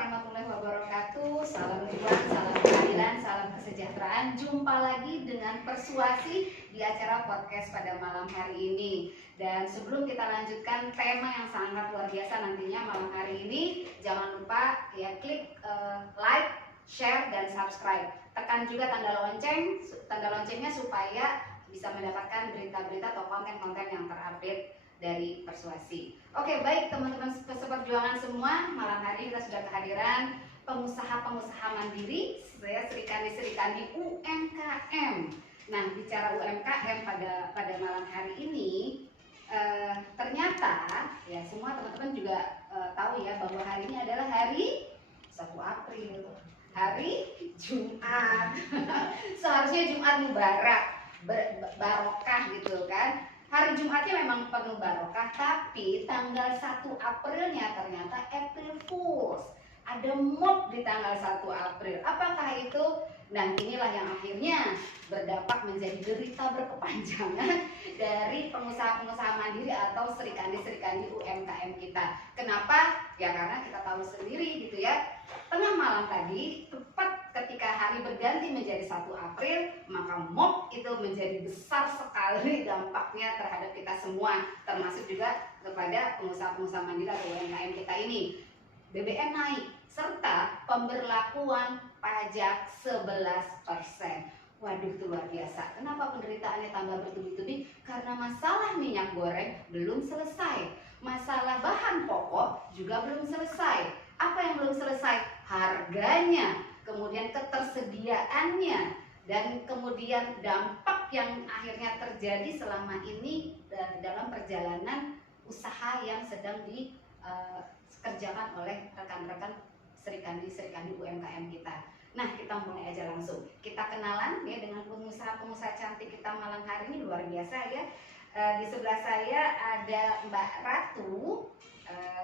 warahmatullahi wabarakatuh. Salam juang, salam keadilan, salam kesejahteraan. Jumpa lagi dengan Persuasi di acara podcast pada malam hari ini. Dan sebelum kita lanjutkan tema yang sangat luar biasa nantinya malam hari ini, jangan lupa ya klik like, share, dan subscribe. Tekan juga tanda loncengnya supaya bisa mendapatkan berita-berita atau konten-konten yang terupdate dari Persuasi. Oke, baik teman-teman seperjuangan semua, malam hari ini kita sudah kehadiran pengusaha-pengusaha mandiri, saya serikandi UMKM. Nah, bicara UMKM pada malam hari ini, ternyata ya semua teman-teman juga tahu ya bahwa hari ini adalah hari 1 April, hari Jumat. Seharusnya Jumat Mubarak, barokah gitu kan. Hari Jumatnya memang penuh barokah, tapi tanggal 1 Aprilnya ternyata April Fools. Ada mob di tanggal 1 April. Apakah itu? Nah, inilah yang akhirnya berdampak menjadi derita berkepanjangan dari pengusaha-pengusaha mandiri atau serikandi-serikandi UMKM kita. Kenapa? Ya karena kita tahu sendiri gitu ya. Tengah malam tadi, tepat ketika hari berganti menjadi 1 April, maka mob itu menjadi besar sekali dampaknya terhadap kita semua, termasuk juga kepada pengusaha-pengusaha mandiri atau UMKM kita ini. BBM naik, serta pemberlakuan pajak 11%. Waduh, itu luar biasa. Kenapa penderitaannya tambah bertubi-tubi? Karena masalah minyak goreng belum selesai. Masalah bahan pokok juga belum selesai. Apa yang belum selesai? Harganya, kemudian ketersediaannya, dan kemudian dampak yang akhirnya terjadi selama ini dalam perjalanan usaha yang sedang dikerjakan oleh rekan-rekan serikandi UMKM kita. Nah, kita mulai aja langsung. Kita kenalan ya dengan pengusaha-pengusaha cantik kita malam hari ini, luar biasa ya. Di sebelah saya ada Mbak Ratu,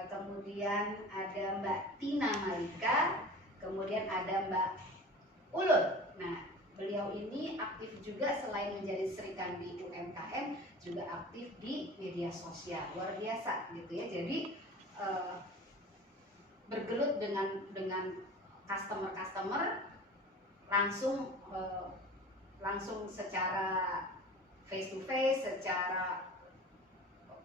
kemudian ada Mbak Tina Malika, kemudian ada Mbak Ulul. Nah, beliau ini aktif juga selain menjadi serikandi UMKM, juga aktif di media sosial, luar biasa gitu ya. Jadi bergelut dengan customer langsung secara face to face, secara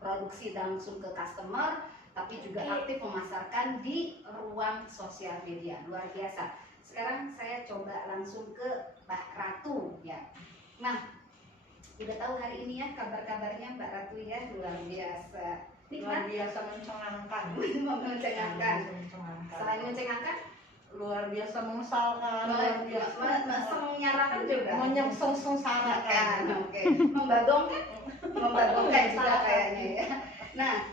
produksi langsung ke customer, tapi juga aktif memasarkan di ruang sosial media, luar biasa. Sekarang saya coba langsung ke Mbak Ratu ya. Nah, udah tahu hari ini ya kabar-kabarnya Mbak Ratu ya, luar biasa. Luar biasa mencengangkan. Mencengangkan. Selain mencengangkan, luar biasa mengesalkan, luar biasa menyengsarakan juga. Menyengsarakan. Oke. Membagongkan juga kayaknya ya. Nah,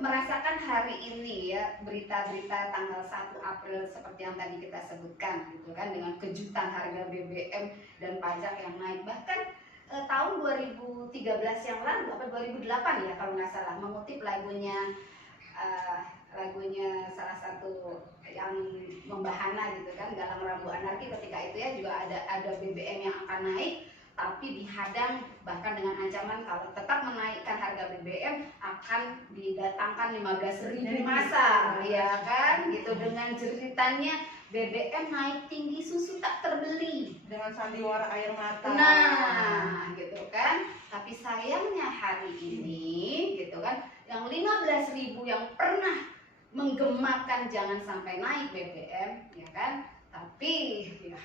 merasakan hari ini ya berita-berita tanggal 1 April seperti yang tadi kita sebutkan gitu kan, dengan kejutan harga BBM dan pajak yang naik. Bahkan tahun 2013 yang lalu atau 2008 ya kalau nggak salah, mengutip lagunya salah satu yang membahana gitu kan, Galang Rambu Anarki, ketika itu ya juga ada BBM yang akan naik, tapi dihadang bahkan dengan ancaman kalau tetap menaikkan harga BBM akan didatangkan 15.000 massa ya kan gitu, dengan jeritannya BBM naik tinggi, susu tak terbeli, dengan sandiwara air mata. Nah, gitu kan. Tapi sayangnya hari ini gitu kan, yang 15.000 yang pernah menggemakan jangan sampai naik BBM ya kan, tapi ya,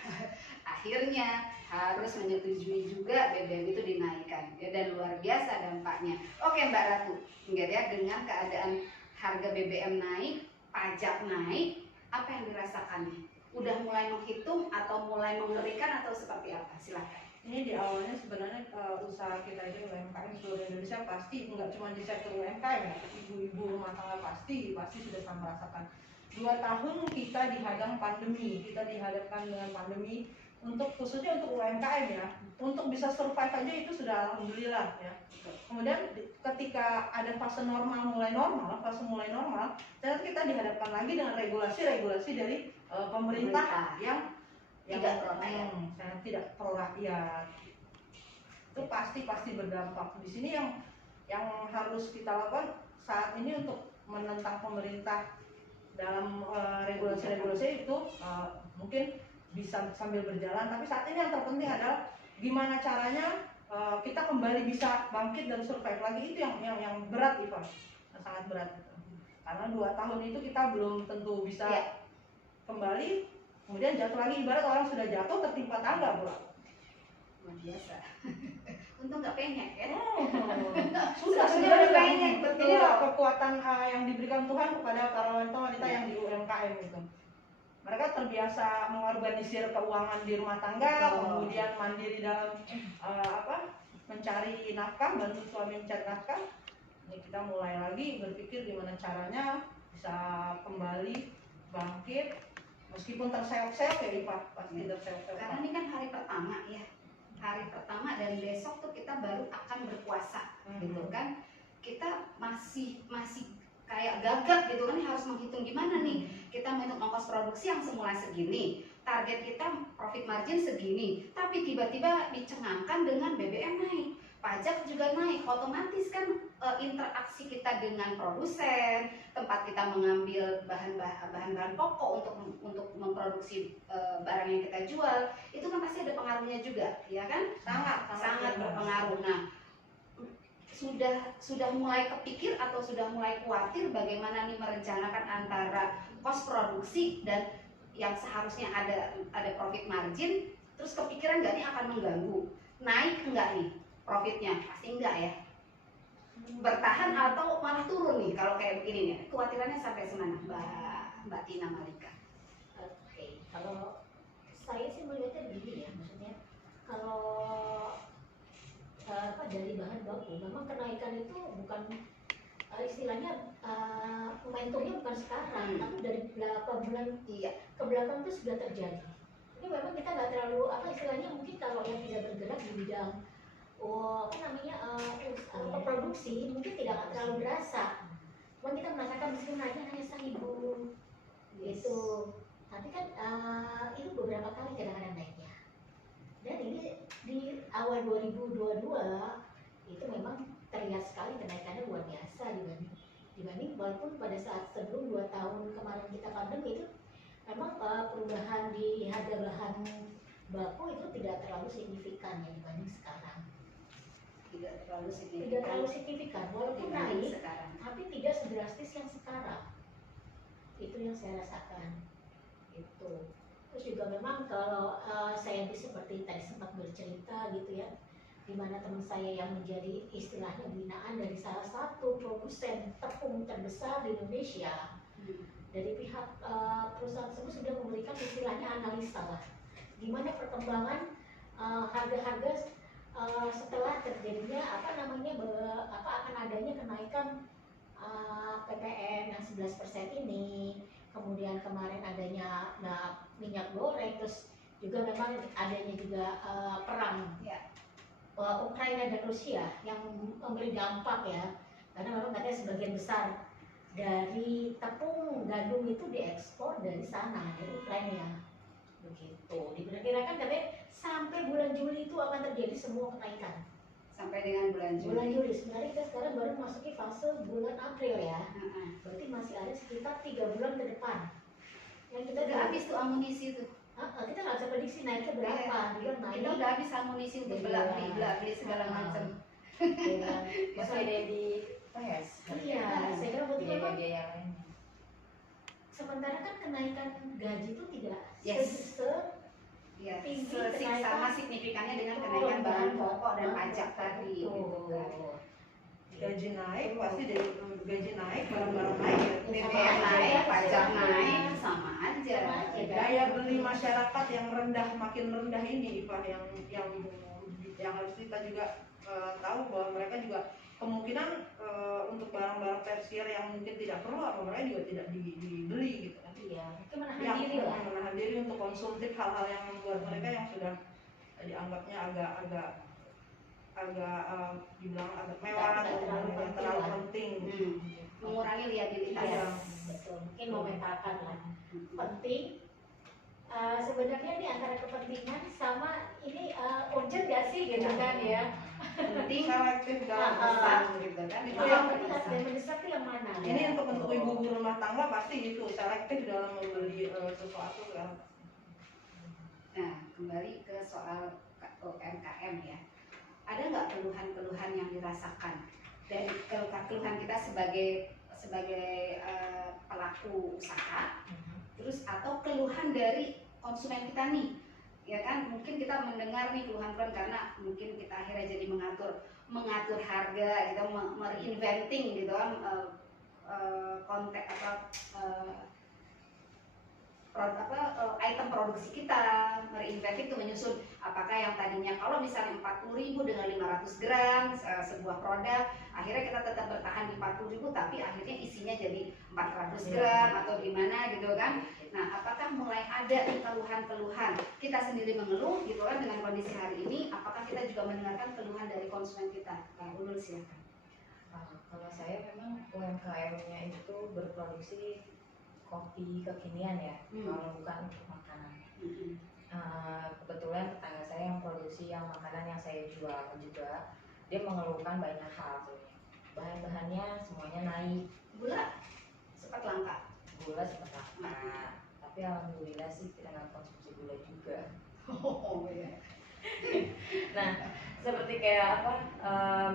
akhirnya harus menyetujui juga BBM itu dinaikkan ya, dan luar biasa dampaknya. Oke Mbak Ratu, enggak ya, dengan keadaan harga BBM naik, pajak naik, apa yang dirasakan nih? Udah mulai menghitung atau mulai mengerikan atau seperti apa? Silahkan. Ini di awalnya sebenarnya usaha kita ini UMKM seluruh Indonesia pasti nggak cuma di sektor UMKM ya, ibu-ibu rumah tangga pasti sudah sangat merasakan. 2 tahun kita dihadapkan dengan pandemi, untuk khususnya untuk UMKM ya, untuk bisa survive aja itu sudah alhamdulillah ya. Kemudian ketika ada fase mulai normal, ternyata kita dihadapkan lagi dengan regulasi dari pemerintah yang tidak pro rakyat. Itu pasti berdampak. Di sini yang harus kita lakukan saat ini untuk menentang pemerintah dalam regulasi-regulasi itu mungkin bisa sambil berjalan, tapi saat ini yang terpenting adalah gimana caranya kita kembali bisa bangkit dan survive lagi. Itu yang berat, Iva, yang sangat berat itu. Karena 2 tahun itu kita belum tentu bisa kembali, kemudian jatuh lagi, ibarat orang sudah jatuh tertimpa tangga pula. Luar biasa. Untung nggak penyek ya. Sudah penyek, betul. Inilah kekuatan yang diberikan Tuhan kepada para wanita yang di UMKM itu. Mereka terbiasa mengorganisir keuangan di rumah tangga, kemudian mandiri dalam mencari nafkah, bantu suami mencari nafkah. Ini kita mulai lagi berpikir gimana caranya bisa kembali bangkit, meskipun terseok-seok ya Ipa, pasti terseok-seok. Karena ini kan hari pertama ya, hari pertama dan besok tuh kita baru akan berpuasa, gitu kan? Kita masih kayak gagap gitu kan, harus menghitung gimana nih kita menghitung ongkos produksi yang semula segini, target kita profit margin segini, tapi tiba-tiba dicengangkan dengan BBM naik, pajak juga naik, otomatis kan interaksi kita dengan produsen, tempat kita mengambil bahan-bahan pokok untuk memproduksi barang yang kita jual, itu kan pasti ada pengaruhnya juga, ya kan? Sangat berpengaruh. Nah, sudah mulai kepikir atau sudah mulai khawatir bagaimana nih merencanakan antara kos produksi dan yang seharusnya ada profit margin, terus kepikiran nggak nih akan mengganggu, naik enggak nih profitnya? Pasti enggak ya, bertahan atau malah turun nih kalau kayak begini nih, kekhawatirannya sampai semana Mbak Tina Malika? Oke, kalau saya sih melihatnya begini ya, maksudnya kalau dari bahan baku memang kenaikan itu bukan istilahnya momentumnya bukan sekarang, tapi dari beberapa bulan ke belakang itu sudah terjadi. Ini memang kita nggak terlalu istilahnya, mungkin kalau yang tidak bergerak di bidang produksi mungkin tidak terlalu berasa. Cuma kita merasakan meskipun naiknya hanya 1.000 gitu, tapi kan itu beberapa kali kadang-kadang naiknya. Dan ini di awal 2022 itu memang terlihat sekali kenaikannya luar biasa dibanding walaupun pada saat sebelum 2 tahun kemarin kita pandemi itu memang perubahan di harga bahan baku itu tidak terlalu signifikan ya dibanding sekarang. Tidak terlalu signifikan walaupun naik sekarang, tapi tidak sedrastis yang sekarang. Itu yang saya rasakan itu. Terus juga memang kalau saya seperti tadi sempat bercerita gitu ya, dimana teman saya yang menjadi istilahnya binaan dari salah satu produsen tepung terbesar di Indonesia, dari pihak perusahaan tersebut sudah memberikan istilahnya analisa lah, gimana perkembangan harga-harga setelah terjadinya akan adanya kenaikan PPN yang 11% ini. Kemudian kemarin adanya minyak goreng, terus juga memang adanya juga perang Ukraina dan Rusia yang memberi dampak ya, karena memang katanya sebagian besar dari tepung gandum itu diekspor dari sana, dari Ukraina begitu. Diperkirakan katanya sampai bulan Juli itu akan terjadi semua kenaikan. Sampai dengan bulan Juli. Sebenarnya kita sekarang baru memasuki fase bulan April ya. Berarti masih ada sekitar 3 bulan ke depan. Yang kita udah habis tuh amunisi tuh. Kita nggak bisa prediksi naiknya berapa. Kita udah habis amunisi untuk beli segala macam. Masih ada di Iya, saya kira berarti memang biaya lain. sementara kan kenaikan gaji itu tidak sama signifikannya dengan kenaikan bahan pokok dan pajak tadi gitu kan. Gaji naik pasti dari gaji naik, barang-barang naik ya. BBM naik, pajak naik, sama aja. Daya beli masyarakat yang rendah makin rendah ini, Pak, yang harus kita juga tahu bahwa mereka juga kemungkinan untuk barang-barang tersier yang mungkin tidak perlu apa mereka juga tidak dibeli gitu kan. Iya, itu menahan diri untuk konsumtif hal-hal yang membuat mereka yang sudah dianggapnya agak dibilang agak mewah atau yang terlalu penting. Mengurangi liabilitas. Iya, betul. Mungkin memetakan lah. Penting. Sebenarnya ini antara kepentingan sama ini urgent gak sih gitu kan ya. penting selektif dalam Ah, besar pesan. gitu kan. Itu Itu yang yang berarti harus yang mendesak itu yang mana? Ini untuk ibu-ibu rumah tangga pasti itu selektif dalam membeli sesuatu kan. Nah, kembali ke soal UMKM ya. Ada nggak keluhan-keluhan yang dirasakan dari keluhan kita sebagai pelaku usaha, terus atau keluhan dari konsumen kita nih, ya kan? Mungkin kita mendengar nih keluhan-keluhan karena mungkin kita akhirnya jadi mengatur harga, gitu, mereinventing gitu kan, konteks item produksi kita, mereinvent itu menyusun apakah yang tadinya kalau misalnya 40.000 dengan 500 gram sebuah produk, akhirnya kita tetap bertahan di 40.000 tapi akhirnya isinya jadi 400 gram atau gimana gitu kan. Nah, apakah mulai ada nih keluhan-keluhan, kita sendiri mengeluh gitu kan dengan kondisi hari ini, apakah kita juga mendengarkan keluhan dari konsumen kita? Nah, Ulul silakan. Kalau saya memang UMKM-nya itu berproduksi kopi kekinian ya, kalau bukan untuk makanan. Kebetulan tetangga saya yang produksi yang makanan yang saya jual juga, dia mengeluhkan banyak hal sebenarnya. Bahan-bahannya semuanya naik. Gula sempat langka. Gula sempat langka, tapi alhamdulillah sih kita nggak konsumsi gula juga. Oh iya. Nah, seperti kayak apa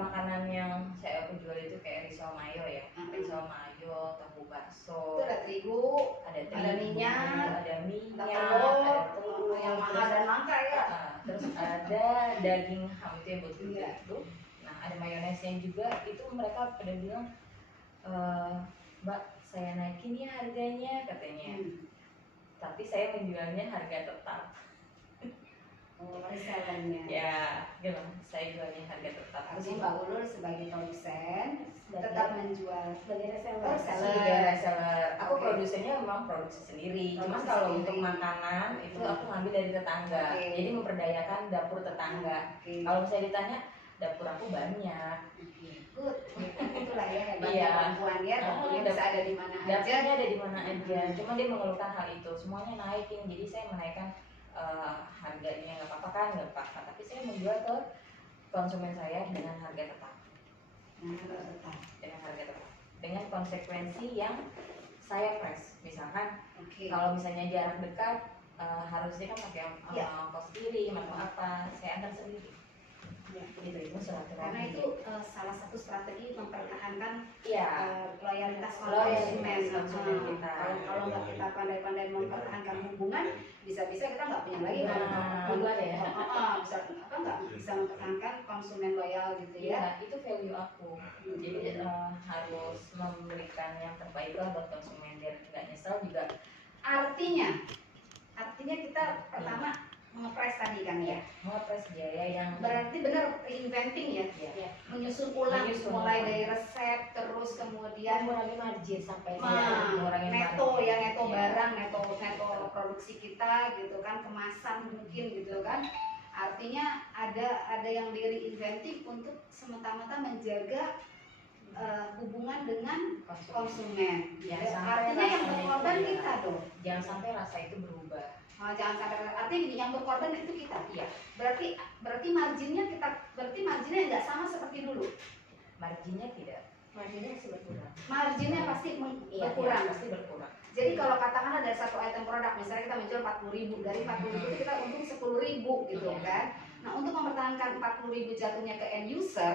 makanan yang aku jual itu kayak risol mayo ya, risol mayo, tahu bakso, Itu ada terigu, ada minyak, ada minyak, telur, ada telur, yang mahal terus, dan langka ya. terus ada daging ham itu yang buat Iya. itu. Nah, ada mayonesnya juga. Itu mereka pada bilang, Mbak, saya naikin ya harganya katanya. Tapi saya menjualnya harga tetap. Oh, resellernya. Ya, gitu. Saya jualnya harga tetap. Harusnya Mbak Ulul sebagai produsen tetap menjual Sebagai reseller. Sebagai reseller, aku produsennya memang produksi sendiri. Cuma Produksi kalau sendiri. untuk makanan itu aku ngambil dari tetangga. Oke. Jadi memperdayakan dapur tetangga. Oke. Kalau misalnya ditanya, dapur aku banyak. Good. Itulah ya hebatnya Iya. perempuan ya, dapurnya bisa ada di mana aja. Dapurnya ada di mana aja. Cuma dia mengeluhkan hal itu. Semuanya naikin. Jadi saya menaikkan harganya nggak apa-apa kan, nggak apa-apa. Tapi saya menjual ke konsumen saya dengan harga tetap. Dengan harga tetap. Dengan konsekuensi yang saya press. Misalkan kalau misalnya jarak dekat harusnya kan pakai ongkos kirim atau apa, saya antar sendiri. Ya. Itu silaturahmi. Karena itu salah satu strategi mempertahankan Iya. loyalitas Loyalitas konsumen. kita. Kalau nggak kita pandai-pandai mempertahankan hubungan, bisa-bisa kita nggak punya lagi Hubungan ya. bisa nggak bisa mempertahankan konsumen loyal gitu ya. Iya, itu value aku. Jadi harus memberikan yang terbaik lah buat konsumen biar nggak nyesel juga. Artinya kita pertama nge-press tadi kan ya. Ngepres biaya yang Berarti benar reinventing ya. ya. Menyusun ulang Menyusun mulai ulang. dari resep terus kemudian Mengurangi margin sampai mengurangi neto margin. ya, neto Iya. barang, neto produksi kita gitu kan, kemasan mungkin gitu kan. Artinya ada yang di reinventing untuk semata-mata menjaga hubungan dengan konsumen. Jangan sampai Artinya yang rasanya berkorban itu kita dong. Jangan sampai rasa itu berubah. Jangan sampai artinya gini, yang berkorban itu kita. Iya. Berarti marginnya nggak sama seperti dulu. Marginnya tidak. marginnya masih berkurang. Marginnya pasti Iya, berkurang. pasti berkurang. Jadi kalau katakanlah dari satu item produk, misalnya kita menjual 40.000, dari 40.000 itu kita untung 10.000 gitu kan. Nah, untuk mempertahankan 40.000 jatuhnya ke end user,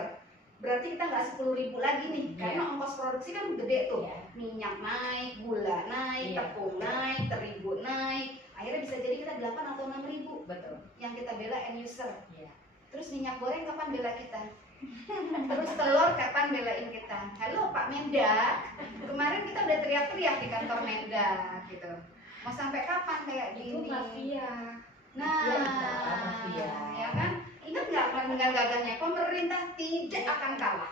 berarti kita nggak 10.000 lagi nih, karena ongkos produksi kan gede tuh. Iya. Minyak naik, gula naik, Iya. tepung naik, terigu naik. Akhirnya bisa jadi kita 8 atau 6.000 Betul. yang kita bela end user. Iya. Terus minyak goreng kapan bela kita? Terus telur kapan belain kita? Halo Pak Mendak, kemarin kita udah teriak-teriak di kantor Mendak gitu. Mau sampai kapan kayak Itu gini? mafia. Nah, Mafia. ya kan? Ingat nggak mendengar gagahnya? Pemerintah tidak akan kalah.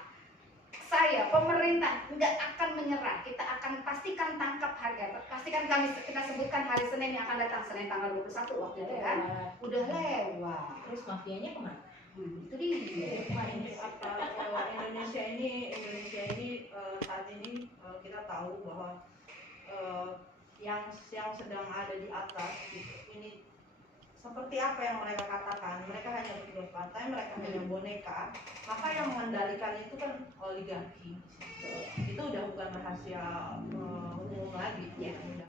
Saya, pemerintah nggak akan menyerah. Kita akan pastikan tangkap harga. Pastikan kita sebutkan hari Senin yang akan datang, Senin tanggal 21 waktu itu kan? Udah lewat. Terus mafianya kemana? Itu dia. Indonesia ini saat ini kita tahu bahwa yang sedang ada di atas ini seperti apa yang mereka katakan, mereka hanya petugas partai, mereka hanya boneka, maka yang mengendalikan itu kan oligarki. Itu udah bukan rahasia umum lagi. Ya.